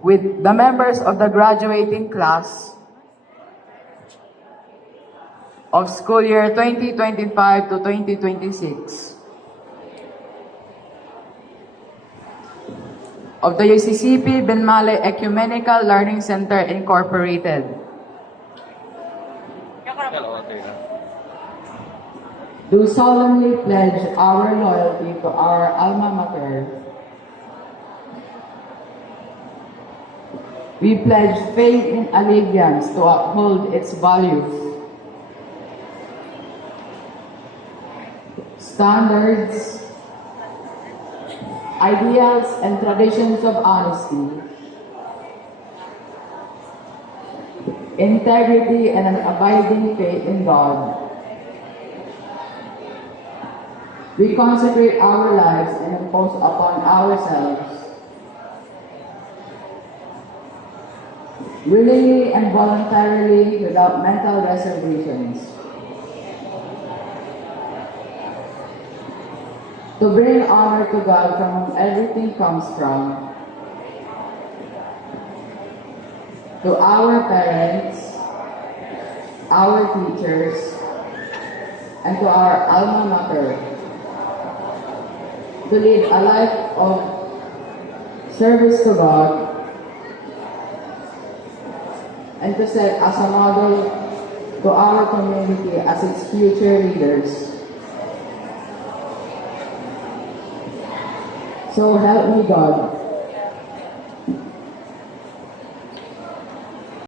with the members of the graduating class of school year 2025 to 2026 of the UCCP Benmale Ecumenical Learning Center Incorporated. Do solemnly pledge our loyalty to our alma mater. We pledge faith and allegiance to uphold its values, standards, ideals, and traditions of honesty, integrity, and an abiding faith in God. We consecrate our lives and impose upon ourselves, willingly and voluntarily, without mental reservations, to bring honor to God from whom everything comes from, to our parents, our teachers, and to our alma mater, to lead a life of service to God and to set as a model to our community as its future leaders. So help me God.